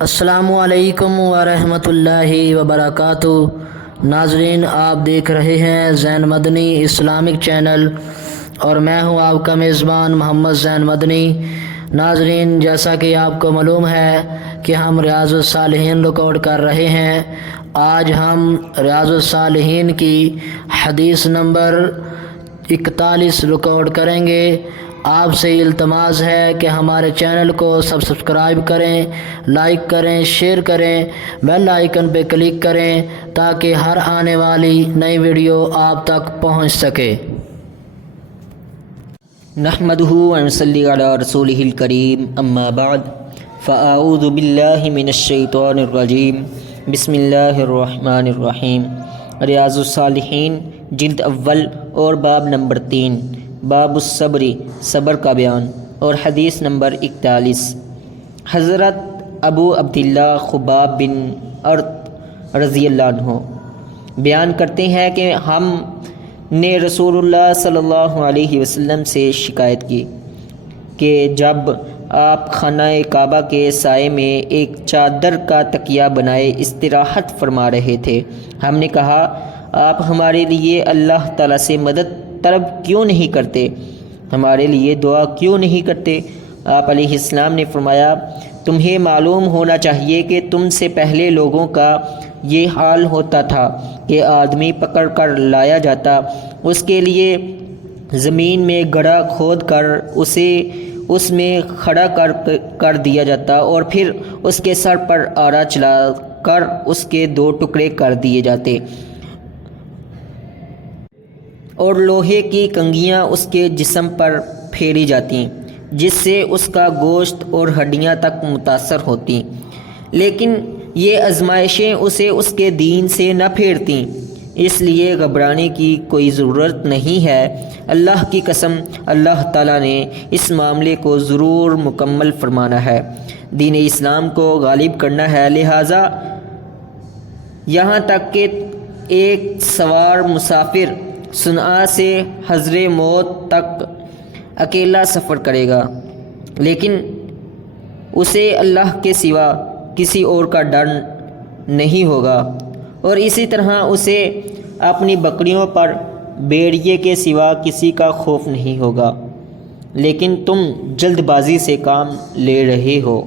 السلام علیکم ورحمۃ اللہ وبرکاتہ۔ ناظرین، آپ دیکھ رہے ہیں زین مدنی اسلامک چینل اور میں ہوں آپ کا میزبان محمد زین مدنی۔ ناظرین، جیسا کہ آپ کو معلوم ہے کہ ہم ریاض الصالحین ریکارڈ کر رہے ہیں۔ آج ہم ریاض الصالحین کی حدیث نمبر 41 ریکارڈ کریں گے۔ آپ سے التماس ہے کہ ہمارے چینل کو سبسکرائب کریں، لائک کریں، شیئر کریں، بیل آئیکن پہ کلک کریں تاکہ ہر آنے والی نئی ویڈیو آپ تک پہنچ سکے۔ نحمدہ ونصلی علی رسولہ الکریم، اما بعد فاعوذ باللہ من الشیطان الرجیم، بسم اللہ الرحمن الرحیم۔ ریاض الصالحین جلد اول اور باب نمبر 3، باب الصبر، صبر کا بیان، اور حدیث نمبر 41۔ حضرت ابو عبداللہ خباب بن ارت رضی اللہ عنہ بیان کرتے ہیں کہ ہم نے رسول اللہ صلی اللہ علیہ وسلم سے شکایت کی کہ جب آپ خانہ کعبہ کے سائے میں ایک چادر کا تکیہ بنائے استراحت فرما رہے تھے۔ ہم نے کہا، آپ ہمارے لیے اللہ تعالیٰ سے مدد طلب کیوں نہیں کرتے، ہمارے لیے دعا کیوں نہیں کرتے؟ آپ علیہ السلام نے فرمایا، تمہیں معلوم ہونا چاہیے کہ تم سے پہلے لوگوں کا یہ حال ہوتا تھا کہ آدمی پکڑ کر لایا جاتا، اس کے لیے زمین میں گڑھا کھود کر اسے اس میں کھڑا کر دیا جاتا اور پھر اس کے سر پر آرا چلا کر اس کے 2 ٹکڑے کر دیے جاتے اور لوہے کی کنگھیاں اس کے جسم پر پھیری جاتی جس سے اس کا گوشت اور ہڈیاں تک متاثر ہوتی، لیکن یہ آزمائشیں اسے اس کے دین سے نہ پھیرتیں، اس لیے گھبرانے کی کوئی ضرورت نہیں ہے۔ اللہ کی قسم، اللہ تعالیٰ نے اس معاملے کو ضرور مکمل فرمانا ہے، دین اسلام کو غالب کرنا ہے، لہٰذا یہاں تک کہ ایک سوار مسافر صنعاء سے حضر موت تک اکیلا سفر کرے گا، لیکن اسے اللہ کے سوا کسی اور کا ڈر نہیں ہوگا، اور اسی طرح اسے اپنی بکریوں پر بھیڑیے کے سوا کسی کا خوف نہیں ہوگا، لیکن تم جلد بازی سے کام لے رہے ہو۔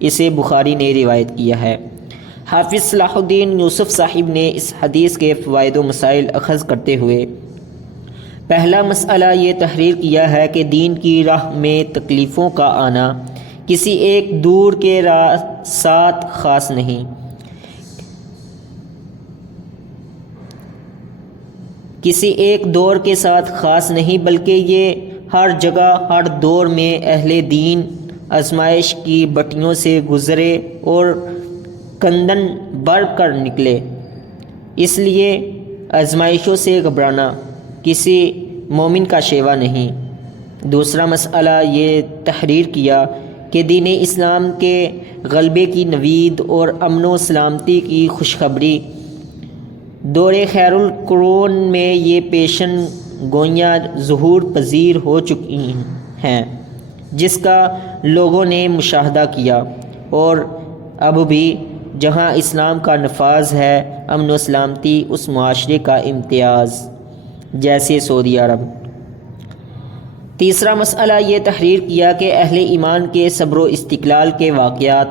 اسے بخاری نے روایت کیا ہے۔ حافظ صلاح الدین یوسف صاحب نے اس حدیث کے فوائد و مسائل اخذ کرتے ہوئے پہلا مسئلہ یہ تحریر کیا ہے کہ دین کی راہ میں تکلیفوں کا آنا کسی ایک دور کے ساتھ خاص نہیں، کسی ایک دور کے ساتھ خاص نہیں، بلکہ یہ ہر جگہ ہر دور میں اہل دین آزمائش کی بٹیوں سے گزرے اور کندن بھر کر نکلے، اس لیے آزمائشوں سے گھبرانا کسی مومن کا شیوا نہیں۔ دوسرا مسئلہ یہ تحریر کیا کہ دین اسلام کے غلبے کی نوید اور امن و سلامتی کی خوشخبری دور خیر القرون میں یہ پیشن گوئیاں ظہور پذیر ہو چکی ہیں، جس کا لوگوں نے مشاہدہ کیا، اور اب بھی جہاں اسلام کا نفاذ ہے، امن و سلامتی اس معاشرے کا امتیاز، جیسے سعودی عرب۔ تیسرا مسئلہ یہ تحریر کیا کہ اہل ایمان کے صبر و استقلال کے واقعات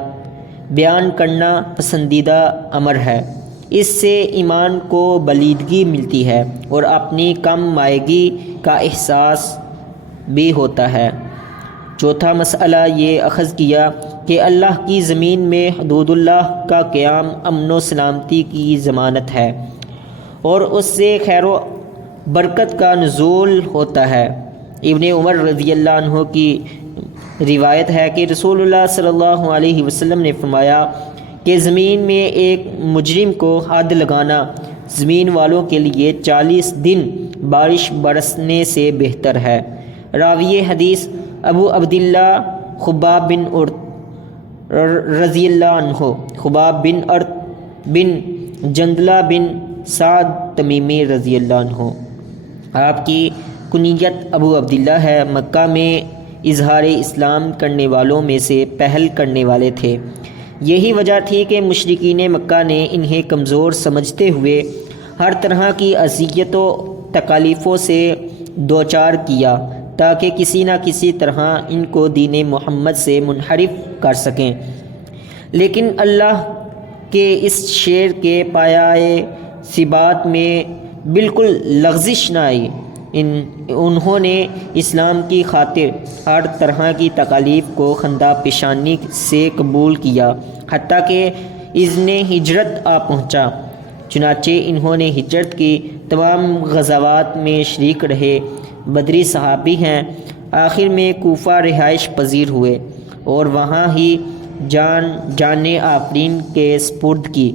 بیان کرنا پسندیدہ امر ہے، اس سے ایمان کو بلیدگی ملتی ہے اور اپنی کم مائگی کا احساس بھی ہوتا ہے۔ چوتھا مسئلہ یہ اخذ کیا کہ اللہ کی زمین میں حدود اللہ کا قیام امن و سلامتی کی ضمانت ہے اور اس سے خیر و برکت کا نزول ہوتا ہے۔ ابن عمر رضی اللہ عنہ کی روایت ہے کہ رسول اللہ صلی اللہ علیہ وسلم نے فرمایا کہ زمین میں ایک مجرم کو حد لگانا زمین والوں کے لیے 40 دن بارش برسنے سے بہتر ہے۔ راوی حدیث ابو عبداللہ خباب بن ارت رضی اللہ عنہ، خباب بن ارت بن جندلہ بن سعد تمیمی رضی اللہ عنہ۔ آپ کی کنیت ابو عبداللہ ہے، مکہ میں اظہار اسلام کرنے والوں میں سے پہل کرنے والے تھے۔ یہی وجہ تھی کہ مشرکین مکہ نے انہیں کمزور سمجھتے ہوئے ہر طرح کی اذیت و تکالیفوں سے دوچار کیا تاکہ کسی نہ کسی طرح ان کو دین محمد سے منحرف کر سکیں۔ لیکن اللہ کے اس شعر کے پایۂ ثبات میں بالکل لغزش نہ آئی۔ انہوں نے اسلام کی خاطر ہر طرح کی تکالیف کو خندہ پیشانی سے قبول کیا، حتیٰ کہ اذن ہجرت آ پہنچا۔ چنانچہ انہوں نے ہجرت کی تمام غزوات میں شریک رہے، بدری صحابی ہیں۔ آخر میں کوفہ رہائش پذیر ہوئے اور وہاں ہی جان آفرین کے سپرد کی۔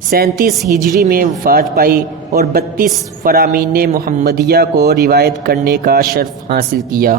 37 ہجری میں وفات پائی اور 32 فرامین محمدیہ کو روایت کرنے کا شرف حاصل کیا۔